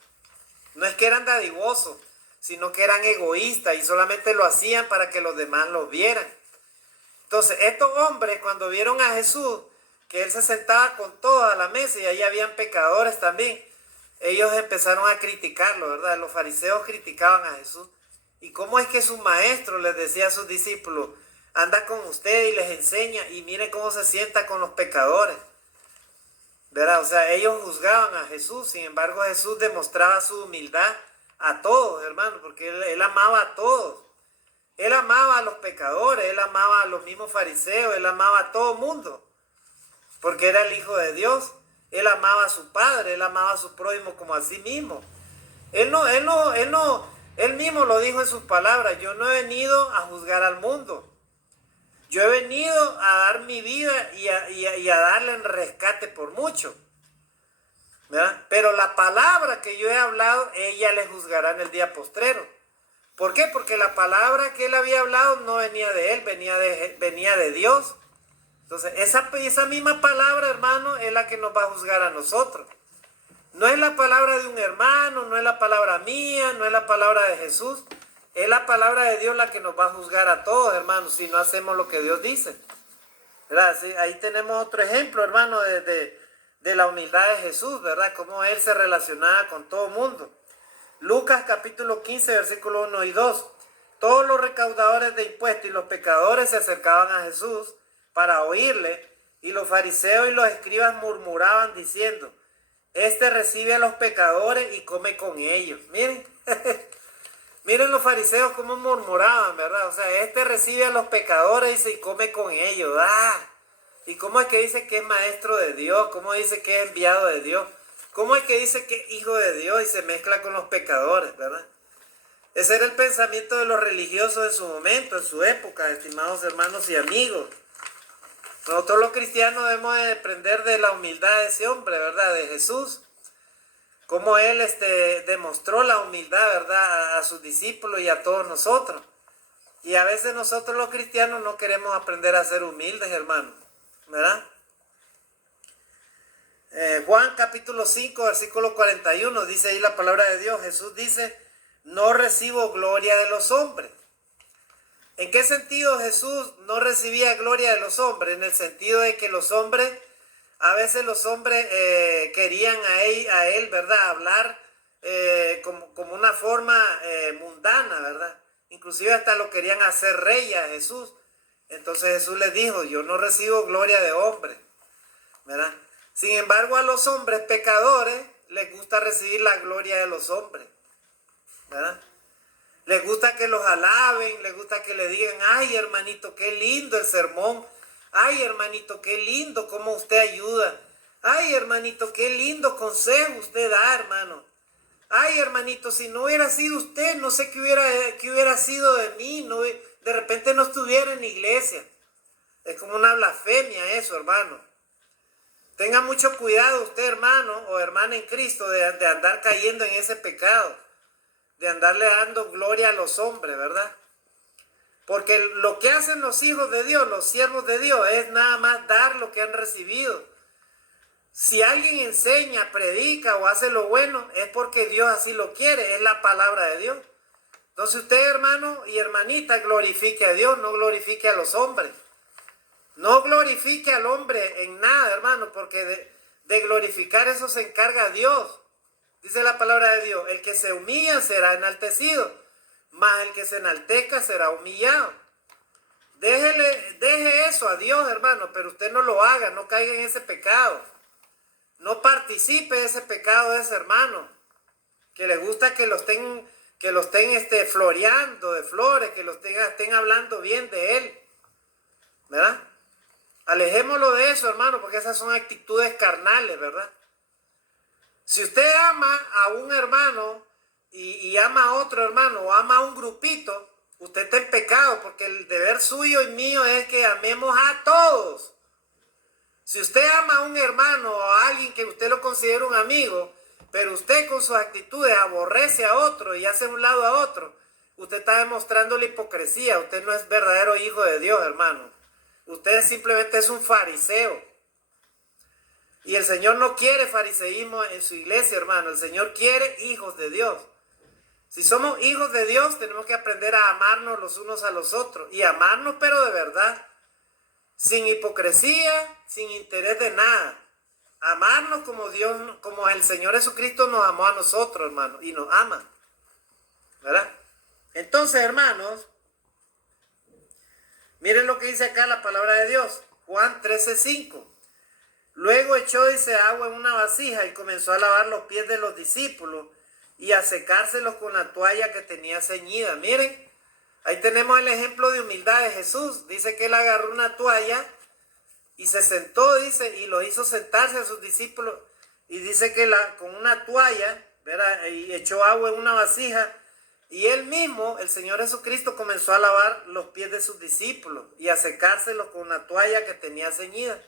No es que eran dadivosos, sino que eran egoístas y solamente lo hacían para que los demás los vieran. Entonces, estos hombres, cuando vieron a Jesús, que él se sentaba con todos a la mesa y ahí habían pecadores también, ellos empezaron a criticarlo, ¿verdad? Los fariseos criticaban a Jesús. ¿Y cómo es que su maestro les decía a sus discípulos: anda con usted y les enseña, y mire cómo se sienta con los pecadores? ¿Verdad? O sea, ellos juzgaban a Jesús, sin embargo Jesús demostraba su humildad a todos, hermano, porque él amaba a todos. Él amaba a los pecadores, él amaba a los mismos fariseos, él amaba a todo mundo, porque era el Hijo de Dios. Él amaba a su Padre, él amaba a su prójimo como a sí mismo. Él mismo lo dijo en sus palabras: yo no he venido a juzgar al mundo. Yo he venido a dar mi vida y a darle en rescate por mucho, ¿verdad? Pero la palabra que yo he hablado, ella le juzgará en el día postrero. ¿Por qué? Porque la palabra que él había hablado no venía de él, venía de Dios. Entonces, esa misma palabra, hermano, es la que nos va a juzgar a nosotros. No es la palabra de un hermano, no es la palabra mía, no es la palabra de Jesús. Es la palabra de Dios la que nos va a juzgar a todos, hermanos, si no hacemos lo que Dios dice. ¿Verdad? Sí, ahí tenemos otro ejemplo, hermano, de la humildad de Jesús, ¿verdad? Cómo él se relacionaba con todo el mundo. Lucas capítulo 15, versículo 1 y 2. Todos los recaudadores de impuestos y los pecadores se acercaban a Jesús para oírle, y los fariseos y los escribas murmuraban diciendo: este recibe a los pecadores y come con ellos. Miren, miren los fariseos cómo murmuraban, ¿verdad? O sea, este recibe a los pecadores y come con ellos. ¿Y cómo es que dice que es maestro de Dios? ¿Cómo dice que es enviado de Dios? ¿Cómo es que dice que es hijo de Dios y se mezcla con los pecadores, verdad? Ese era el pensamiento de los religiosos en su momento, en su época, estimados hermanos y amigos. Nosotros los cristianos debemos de aprender de la humildad de ese hombre, ¿verdad? De Jesús. Cómo él demostró la humildad, ¿verdad? A sus discípulos y a todos nosotros. Y a veces nosotros los cristianos no queremos aprender a ser humildes, hermanos, ¿verdad? Juan capítulo 5, versículo 41, dice ahí la palabra de Dios. Jesús dice: no recibo gloria de los hombres. ¿En qué sentido Jesús no recibía gloria de los hombres? En el sentido de que a veces los hombres querían a él, ¿verdad? Hablar como una forma mundana, ¿verdad? Inclusive hasta lo querían hacer rey a Jesús. Entonces Jesús les dijo: yo no recibo gloria de hombres, ¿verdad? Sin embargo, a los hombres pecadores les gusta recibir la gloria de los hombres, ¿verdad? Les gusta que los alaben, les gusta que le digan: ay, hermanito, qué lindo el sermón. Ay, hermanito, qué lindo cómo usted ayuda. Ay, hermanito, qué lindo consejo usted da, hermano. Ay, hermanito, si no hubiera sido usted, no sé qué hubiera sido de mí. No, de repente no estuviera en la iglesia. Es como una blasfemia eso, hermano. Tenga mucho cuidado usted, hermano o hermana en Cristo, de andar cayendo en ese pecado, de andarle dando gloria a los hombres, ¿verdad? Porque lo que hacen los hijos de Dios, los siervos de Dios, es nada más dar lo que han recibido. Si alguien enseña, predica o hace lo bueno, es porque Dios así lo quiere, es la palabra de Dios. Entonces usted, hermano y hermanita, glorifique a Dios, no glorifique a los hombres. No glorifique al hombre en nada, hermano, porque de glorificar eso se encarga Dios. Dice la palabra de Dios: el que se humilla será enaltecido, mas el que se enaltezca será humillado. Déjele eso a Dios, hermano, pero usted no lo haga, no caiga en ese pecado. No participe de ese pecado de ese hermano, que le gusta que lo estén floreando de flores, que estén hablando bien de él, ¿verdad? Alejémoslo de eso, hermano, porque esas son actitudes carnales, ¿verdad? Si usted ama a un hermano y ama a otro hermano o ama a un grupito, usted está en pecado, porque el deber suyo y mío es que amemos a todos. Si usted ama a un hermano o a alguien que usted lo considera un amigo, pero usted con sus actitudes aborrece a otro y hace un lado a otro, usted está demostrando la hipocresía. Usted no es verdadero hijo de Dios, hermano. Usted simplemente es un fariseo. Y el Señor no quiere fariseísmo en su iglesia, hermano. El Señor quiere hijos de Dios. Si somos hijos de Dios, tenemos que aprender a amarnos los unos a los otros. Y amarnos, pero de verdad. Sin hipocresía, sin interés de nada. Amarnos como Dios, como el Señor Jesucristo nos amó a nosotros, hermano. Y nos ama. ¿Verdad? Entonces, hermanos, miren lo que dice acá la palabra de Dios. Juan 13:5. Luego echó, dice, agua en una vasija y comenzó a lavar los pies de los discípulos y a secárselos con la toalla que tenía ceñida. Miren, ahí tenemos el ejemplo de humildad de Jesús. Dice que él agarró una toalla y se sentó, dice, y lo hizo sentarse a sus discípulos. Y dice que con una toalla, ¿verdad? Y echó agua en una vasija. Y él mismo, el Señor Jesucristo, comenzó a lavar los pies de sus discípulos y a secárselos con una toalla que tenía ceñida.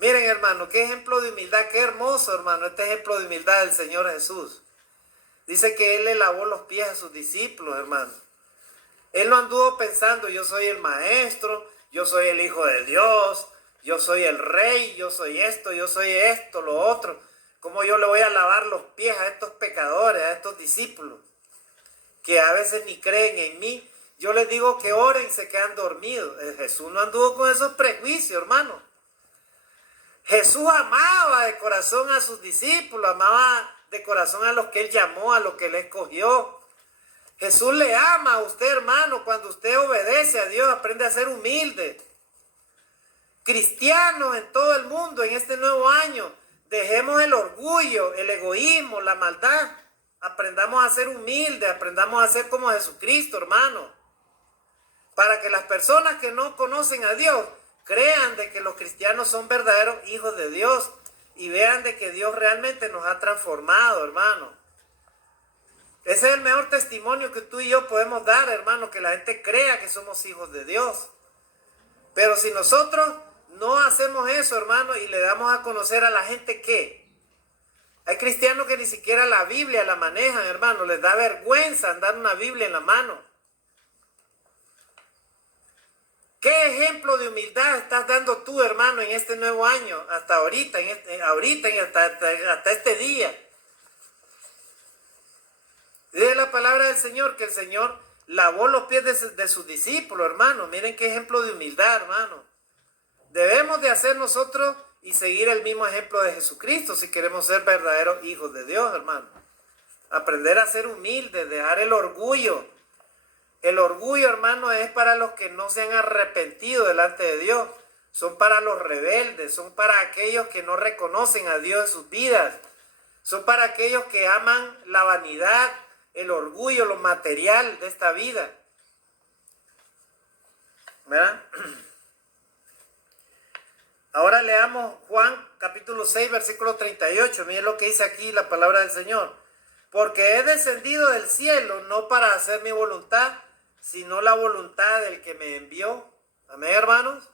Miren, hermano, qué ejemplo de humildad, qué hermoso, hermano, este ejemplo de humildad del Señor Jesús. Dice que Él le lavó los pies a sus discípulos, hermano. Él no anduvo pensando, yo soy el maestro, yo soy el hijo de Dios, yo soy el rey, yo soy esto, lo otro. ¿Cómo yo le voy a lavar los pies a estos pecadores, a estos discípulos, que a veces ni creen en mí? Yo les digo que oren y se quedan dormidos. Jesús no anduvo con esos prejuicios, hermano. Jesús amaba de corazón a sus discípulos, amaba de corazón a los que Él llamó, a los que Él escogió. Jesús le ama a usted, hermano, cuando usted obedece a Dios, aprende a ser humilde. Cristianos en todo el mundo, en este nuevo año, dejemos el orgullo, el egoísmo, la maldad. Aprendamos a ser humildes, aprendamos a ser como Jesucristo, hermano. Para que las personas que no conocen a Dios crean de que los cristianos son verdaderos hijos de Dios y vean de que Dios realmente nos ha transformado, hermano. Ese es el mejor testimonio que tú y yo podemos dar, hermano, que la gente crea que somos hijos de Dios. Pero si nosotros no hacemos eso, hermano, y le damos a conocer a la gente que hay cristianos que ni siquiera la Biblia la manejan, hermano, les da vergüenza andar una Biblia en la mano. ¿Qué ejemplo de humildad estás dando tú, hermano, en este nuevo año, hasta ahorita, hasta este día? Dice la palabra del Señor que el Señor lavó los pies de sus discípulos, hermano. Miren qué ejemplo de humildad, hermano. Debemos de hacer nosotros y seguir el mismo ejemplo de Jesucristo si queremos ser verdaderos hijos de Dios, hermano. Aprender a ser humildes, dejar el orgullo. El orgullo, hermano, es para los que no se han arrepentido delante de Dios. Son para los rebeldes, son para aquellos que no reconocen a Dios en sus vidas. Son para aquellos que aman la vanidad, el orgullo, lo material de esta vida. ¿Verdad? Ahora leamos Juan capítulo 6, versículo 38. Miren lo que dice aquí la palabra del Señor. Porque he descendido del cielo no para hacer mi voluntad, sino la voluntad del que me envió. Amén, hermanos.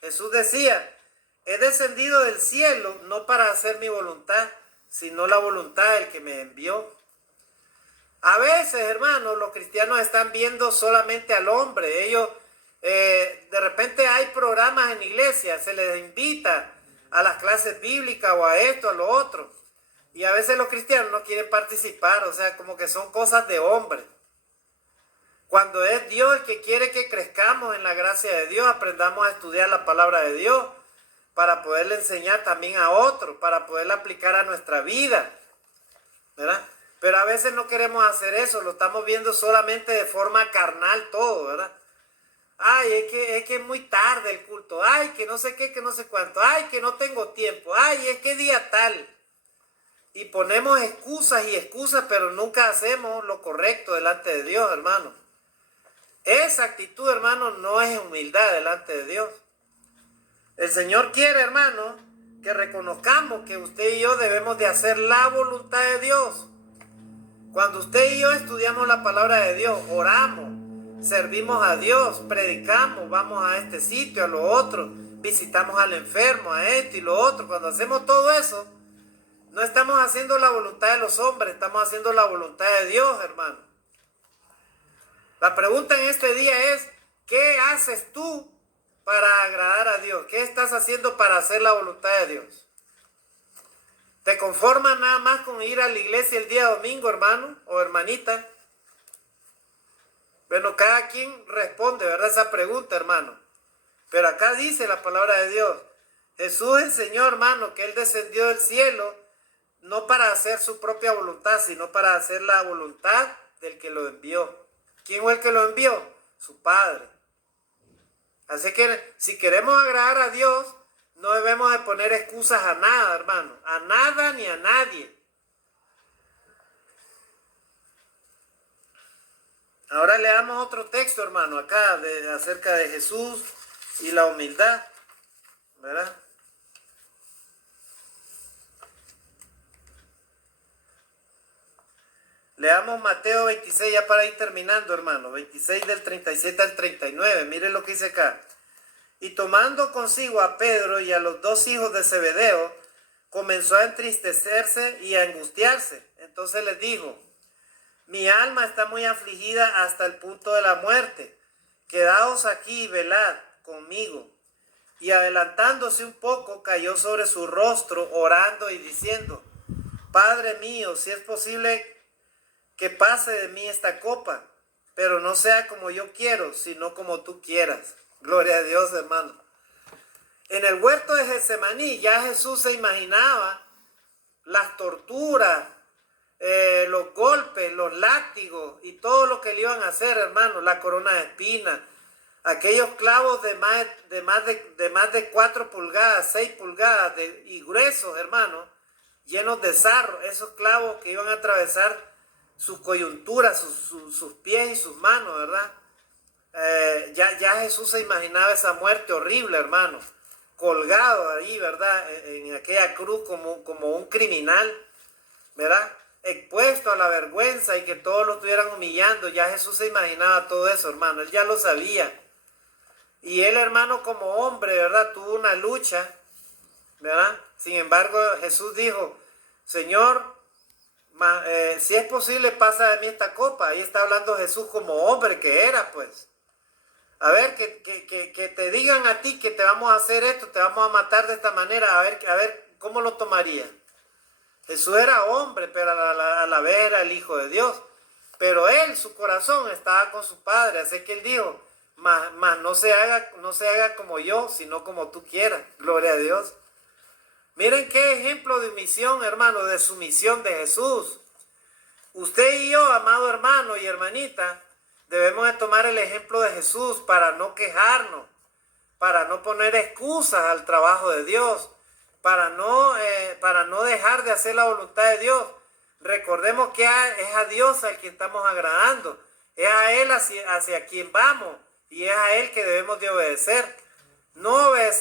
Jesús decía, he descendido del cielo no para hacer mi voluntad, sino la voluntad del que me envió. A veces, hermanos, los cristianos están viendo solamente al hombre. Ellos, de repente hay programas en iglesia, se les invita a las clases bíblicas o a esto, a lo otro. Y a veces los cristianos no quieren participar, o sea, como que son cosas de hombre. Cuando es Dios el que quiere que crezcamos en la gracia de Dios, aprendamos a estudiar la palabra de Dios para poderle enseñar también a otros, para poderla aplicar a nuestra vida, ¿verdad? Pero a veces no queremos hacer eso, lo estamos viendo solamente de forma carnal todo, ¿verdad? Ay, es que es muy tarde el culto. Ay, que no sé qué, que no sé cuánto. Ay, que no tengo tiempo. Ay, es que día tal. Y ponemos excusas y excusas, pero nunca hacemos lo correcto delante de Dios, hermano. Esa actitud, hermano, no es humildad delante de Dios. El Señor quiere, hermano, que reconozcamos que usted y yo debemos de hacer la voluntad de Dios. Cuando usted y yo estudiamos la palabra de Dios, oramos, servimos a Dios, predicamos, vamos a este sitio, a lo otro, visitamos al enfermo, a esto y lo otro. Cuando hacemos todo eso, no estamos haciendo la voluntad de los hombres, estamos haciendo la voluntad de Dios, hermano. La pregunta en este día es, ¿qué haces tú para agradar a Dios? ¿Qué estás haciendo para hacer la voluntad de Dios? ¿Te conformas nada más con ir a la iglesia el día domingo, hermano o hermanita? Bueno, cada quien responde, ¿verdad? Esa pregunta, hermano. Pero acá dice la palabra de Dios. Jesús enseñó, hermano, que Él descendió del cielo no para hacer su propia voluntad, sino para hacer la voluntad del que lo envió. ¿Quién fue el que lo envió? Su Padre. Así que si queremos agradar a Dios, no debemos de poner excusas a nada, hermano. A nada ni a nadie. Ahora leamos otro texto, hermano, acá acerca de Jesús y la humildad, ¿verdad? Leamos Mateo 26 ya para ir terminando, hermano. 26 del 37 al 39. Miren lo que dice acá. Y tomando consigo a Pedro y a los dos hijos de Zebedeo, comenzó a entristecerse y a angustiarse. Entonces les dijo, mi alma está muy afligida hasta el punto de la muerte. Quedaos aquí y velad conmigo. Y adelantándose un poco, cayó sobre su rostro, orando y diciendo, Padre mío, si es posible que pase de mí esta copa, pero no sea como yo quiero, sino como tú quieras. Gloria a Dios, hermano. En el huerto de Getsemaní ya Jesús se imaginaba las torturas, los golpes, los látigos y todo lo que le iban a hacer, hermano, la corona de espinas, aquellos clavos de más de 4 pulgadas, 6 pulgadas y gruesos, hermano, llenos de sarro, esos clavos que iban a atravesar sus coyunturas, sus pies y sus manos, ¿verdad? Ya Jesús se imaginaba esa muerte horrible, hermano, colgado ahí, ¿verdad? En aquella cruz como un criminal, ¿verdad? Expuesto a la vergüenza y que todos lo estuvieran humillando. Ya Jesús se imaginaba todo eso, hermano, él ya lo sabía. Y él, hermano, como hombre, ¿verdad? Tuvo una lucha, ¿verdad? Sin embargo, Jesús dijo, Señor, si es posible, pasa de mí esta copa. Ahí está hablando Jesús como hombre que era, pues. A ver, que te digan a ti que te vamos a hacer esto, te vamos a matar de esta manera. A ver, ¿cómo lo tomaría? Jesús era hombre, pero a la vez era el Hijo de Dios. Pero él, su corazón, estaba con su Padre. Así que él dijo, mas no se haga como yo, sino como tú quieras. Gloria a Dios. Miren qué ejemplo de misión, hermano, de sumisión de Jesús. Usted y yo, amado hermano y hermanita, debemos de tomar el ejemplo de Jesús para no quejarnos, para no poner excusas al trabajo de Dios, para no dejar de hacer la voluntad de Dios. Recordemos que es a Dios al que estamos agradando, es a Él hacia quien vamos y es a Él que debemos de obedecer.